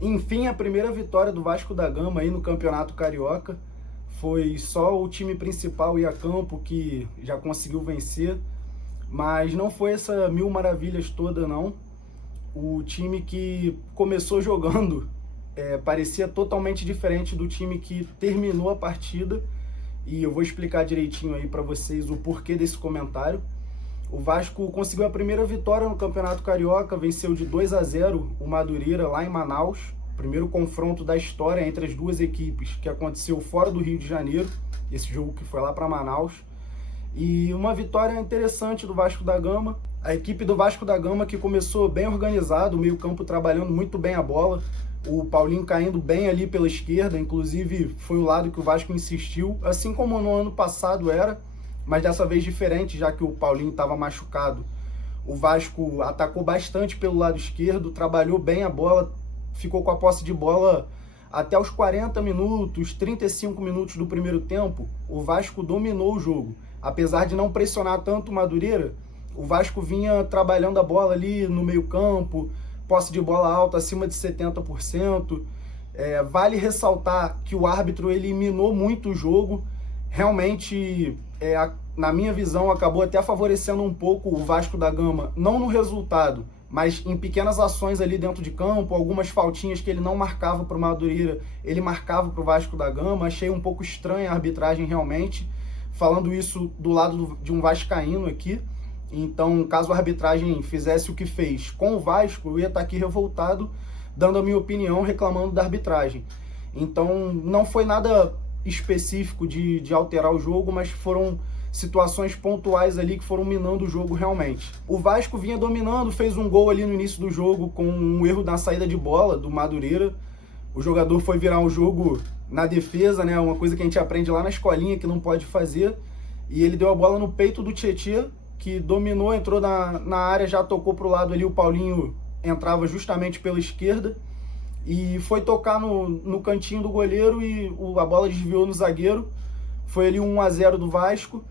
Enfim, a primeira vitória do Vasco da Gama aí no Campeonato Carioca. Foi só o time principal ir a campo que já conseguiu vencer, mas não foi essa mil maravilhas toda não. O time que começou jogando parecia totalmente diferente do time que terminou a partida, e eu vou explicar direitinho aí para vocês o porquê desse comentário. O Vasco conseguiu a primeira vitória no Campeonato Carioca, venceu de 2-0 o Madureira lá em Manaus. Primeiro confronto da história entre as duas equipes, que aconteceu fora do Rio de Janeiro, esse jogo que foi lá para Manaus. E uma vitória interessante do Vasco da Gama. A equipe do Vasco da Gama que começou bem organizado, o meio-campo trabalhando muito bem a bola, o Paulinho caindo bem ali pela esquerda, inclusive foi o lado que o Vasco insistiu, assim como no ano passado era, mas dessa vez diferente, já que o Paulinho estava machucado. O Vasco atacou bastante pelo lado esquerdo, trabalhou bem a bola, ficou com a posse de bola até os 40 minutos, 35 minutos do primeiro tempo. O Vasco dominou o jogo. Apesar de não pressionar tanto o Madureira, o Vasco vinha trabalhando a bola ali no meio-campo, posse de bola alta acima de 70%. Vale ressaltar que o árbitro eliminou muito o jogo. Realmente, na minha visão, acabou até favorecendo um pouco o Vasco da Gama, não no resultado, mas em pequenas ações ali dentro de campo, algumas faltinhas que ele não marcava para o Madureira, ele marcava para o Vasco da Gama. Achei um pouco estranha a arbitragem realmente, falando isso do lado de um vascaíno aqui. Então, caso a arbitragem fizesse o que fez com o Vasco, eu ia estar aqui revoltado, dando a minha opinião, reclamando da arbitragem. Então, não foi nada específico de alterar o jogo, mas foram situações pontuais ali que foram minando o jogo realmente. O Vasco vinha dominando, fez um gol ali no início do jogo com um erro na saída de bola do Madureira. O jogador foi virar um jogo na defesa, né? Uma coisa que a gente aprende lá na escolinha que não pode fazer. E ele deu a bola no peito do Tietê, que dominou, entrou na área, já tocou para o lado ali, o Paulinho entrava justamente pela esquerda e foi tocar no cantinho do goleiro e a bola desviou no zagueiro. Foi ali um 1-0 do Vasco.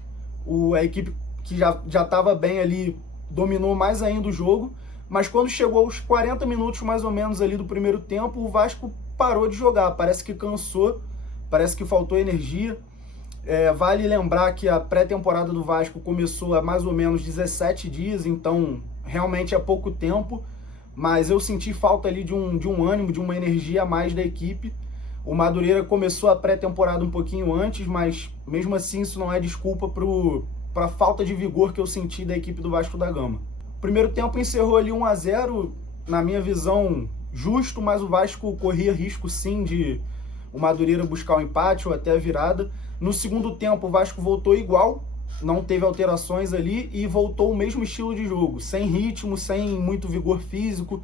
A equipe que já estava bem ali dominou mais ainda o jogo, mas quando chegou aos 40 minutos mais ou menos ali do primeiro tempo, o Vasco parou de jogar, parece que cansou, parece que faltou energia. Vale lembrar que a pré-temporada do Vasco começou há mais ou menos 17 dias, então realmente é pouco tempo, mas eu senti falta ali de um ânimo, de uma energia a mais da equipe. O Madureira começou a pré-temporada um pouquinho antes, mas mesmo assim isso não é desculpa para a falta de vigor que eu senti da equipe do Vasco da Gama. O primeiro tempo encerrou ali 1-0, na minha visão justo, mas o Vasco corria risco sim de o Madureira buscar o empate ou até a virada. No segundo tempo o Vasco voltou igual, não teve alterações ali e voltou o mesmo estilo de jogo, sem ritmo, sem muito vigor físico,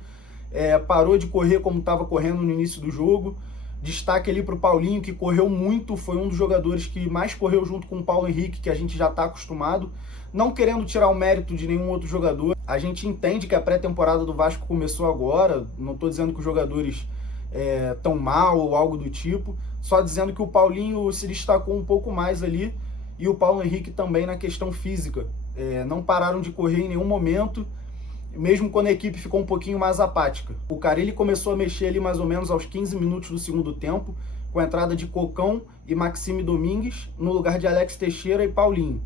parou de correr como estava correndo no início do jogo. Destaque ali para o Paulinho, que correu muito, foi um dos jogadores que mais correu junto com o Paulo Henrique, que a gente já está acostumado. Não querendo tirar o mérito de nenhum outro jogador, a gente entende que a pré-temporada do Vasco começou agora, não estou dizendo que os jogadores tão mal ou algo do tipo, só dizendo que o Paulinho se destacou um pouco mais ali e o Paulo Henrique também na questão física. Não pararam de correr em nenhum momento, mesmo quando a equipe ficou um pouquinho mais apática. O Carille começou a mexer ali mais ou menos aos 15 minutos do segundo tempo, com a entrada de Cocão e Maxime Domingues, no lugar de Alex Teixeira e Paulinho.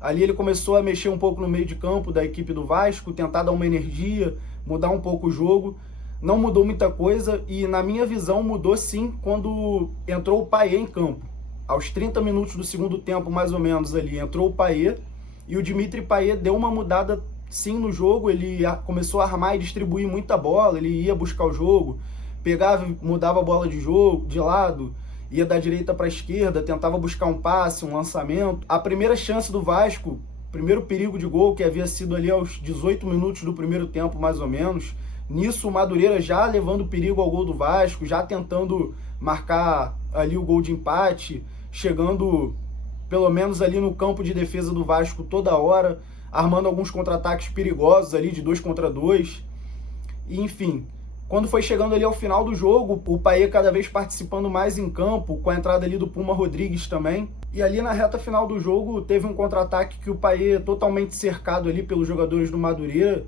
Ali ele começou a mexer um pouco no meio de campo da equipe do Vasco, tentar dar uma energia, mudar um pouco o jogo. Não mudou muita coisa e, na minha visão, mudou sim quando entrou o Payet em campo. Aos 30 minutos do segundo tempo, mais ou menos ali, entrou o Payet e o Dimitri Payet deu uma mudada sim no jogo. Ele começou a armar e distribuir muita bola, ele ia buscar o jogo, pegava e mudava a bola de jogo, de lado, ia da direita para a esquerda, tentava buscar um passe, um lançamento. A primeira chance do Vasco, primeiro perigo de gol, que havia sido ali aos 18 minutos do primeiro tempo, mais ou menos. Nisso, o Madureira já levando perigo ao gol do Vasco, já tentando marcar ali o gol de empate, chegando pelo menos ali no campo de defesa do Vasco toda hora, armando alguns contra-ataques perigosos ali de 2 contra 2. E, enfim, quando foi chegando ali ao final do jogo, o Payet cada vez participando mais em campo, com a entrada ali do Puma Rodrigues também. E ali na reta final do jogo teve um contra-ataque que o Payet, totalmente cercado ali pelos jogadores do Madureira,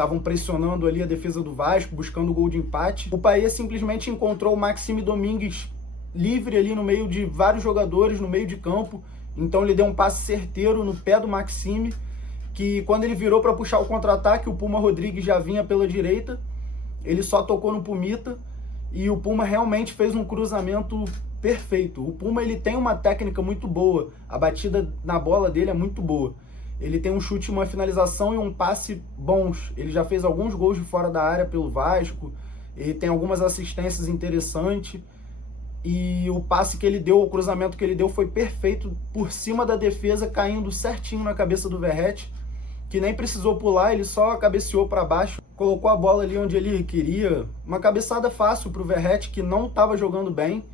estavam pressionando ali a defesa do Vasco, buscando o gol de empate. O Payet simplesmente encontrou o Maxime Domingues livre ali no meio de vários jogadores, no meio de campo. Então ele deu um passe certeiro no pé do Maxime, que quando ele virou para puxar o contra-ataque, o Puma Rodrigues já vinha pela direita, ele só tocou no Pumita, e o Puma realmente fez um cruzamento perfeito. O Puma, ele tem uma técnica muito boa, a batida na bola dele é muito boa. Ele tem um chute, uma finalização e um passe bons. Ele já fez alguns gols de fora da área pelo Vasco, ele tem algumas assistências interessantes, e o passe que ele deu, o cruzamento que ele deu foi perfeito por cima da defesa, caindo certinho na cabeça do Verratti, que nem precisou pular, ele só cabeceou para baixo, colocou a bola ali onde ele queria. Uma cabeçada fácil para o Verratti, que não estava jogando bem.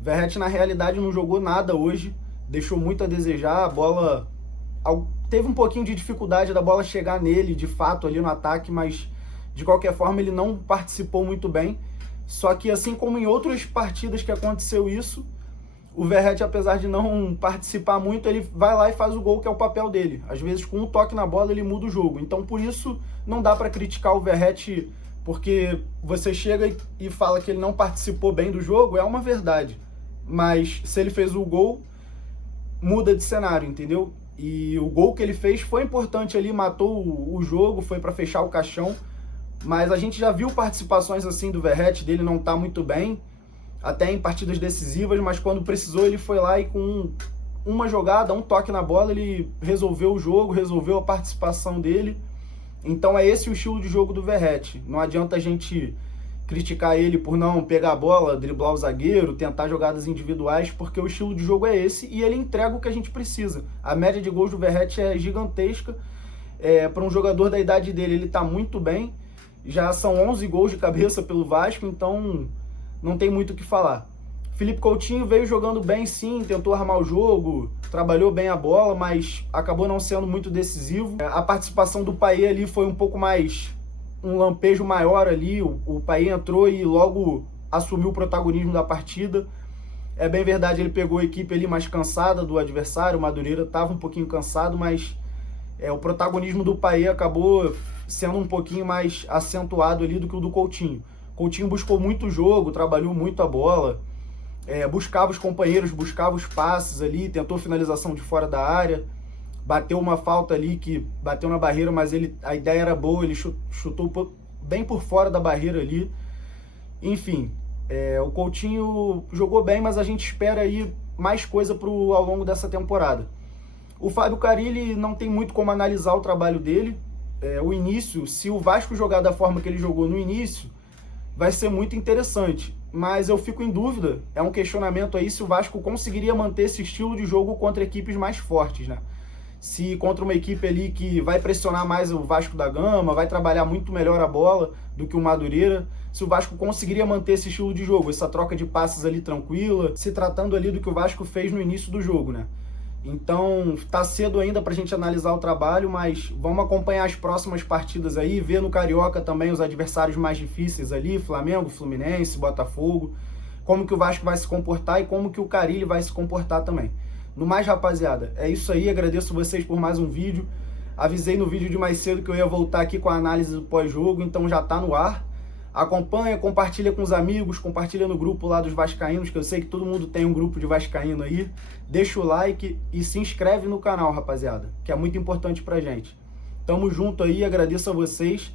O Verratti, na realidade, não jogou nada hoje, deixou muito a desejar. A bola teve um pouquinho de dificuldade da bola chegar nele, de fato, ali no ataque, mas de qualquer forma ele não participou muito bem. Só que, assim como em outras partidas que aconteceu isso, o Verratti, apesar de não participar muito, ele vai lá e faz o gol, que é o papel dele. Às vezes, com um toque na bola, ele muda o jogo. Então, por isso, não dá para criticar o Verratti, porque você chega e fala que ele não participou bem do jogo, é uma verdade. Mas, se ele fez o gol, muda de cenário, entendeu? E o gol que ele fez foi importante ali, matou o jogo, foi para fechar o caixão. Mas a gente já viu participações assim do Verratti, dele não tá muito bem, até em partidas decisivas, mas quando precisou ele foi lá e com uma jogada, um toque na bola, ele resolveu o jogo, resolveu a participação dele. Então é esse o estilo de jogo do Verratti. Não adianta a gente criticar ele por não pegar a bola, driblar o zagueiro, tentar jogadas individuais, porque o estilo de jogo é esse e ele entrega o que a gente precisa. A média de gols do Verratti é gigantesca. Para um jogador da idade dele, ele tá muito bem. Já são 11 gols de cabeça pelo Vasco, então não tem muito o que falar. Felipe Coutinho veio jogando bem sim, tentou armar o jogo, trabalhou bem a bola, mas acabou não sendo muito decisivo. A participação do Payet ali foi um pouco mais, um lampejo maior ali, o Payet entrou e logo assumiu o protagonismo da partida. É bem verdade, ele pegou a equipe ali mais cansada do adversário, o Madureira estava um pouquinho cansado, mas o protagonismo do Payet acabou sendo um pouquinho mais acentuado ali do que o do Coutinho. Coutinho buscou muito o jogo, trabalhou muito a bola, buscava os companheiros, buscava os passes ali, tentou finalização de fora da área, bateu uma falta ali que bateu na barreira, mas a ideia era boa, ele chutou bem por fora da barreira ali. Enfim, o Coutinho jogou bem, mas a gente espera aí mais coisa ao longo dessa temporada. O Fábio Carille não tem muito como analisar o trabalho dele. O início, se o Vasco jogar da forma que ele jogou no início, vai ser muito interessante. Mas eu fico em dúvida, é um questionamento aí, se o Vasco conseguiria manter esse estilo de jogo contra equipes mais fortes, né? Se contra uma equipe ali que vai pressionar mais o Vasco da Gama, vai trabalhar muito melhor a bola do que o Madureira, se o Vasco conseguiria manter esse estilo de jogo, essa troca de passes ali tranquila, se tratando ali do que o Vasco fez no início do jogo, né? Então, tá cedo ainda pra gente analisar o trabalho, mas vamos acompanhar as próximas partidas aí, ver no Carioca também os adversários mais difíceis ali, Flamengo, Fluminense, Botafogo, como que o Vasco vai se comportar e como que o Carille vai se comportar também. No mais, rapaziada, é isso aí, agradeço vocês por mais um vídeo. Avisei no vídeo de mais cedo que eu ia voltar aqui com a análise do pós-jogo, então já tá no ar. Acompanha, compartilha com os amigos, compartilha no grupo lá dos vascaínos, que eu sei que todo mundo tem um grupo de vascaíno aí. Deixa o like e se inscreve no canal, rapaziada, que é muito importante pra gente. Tamo junto aí, agradeço a vocês.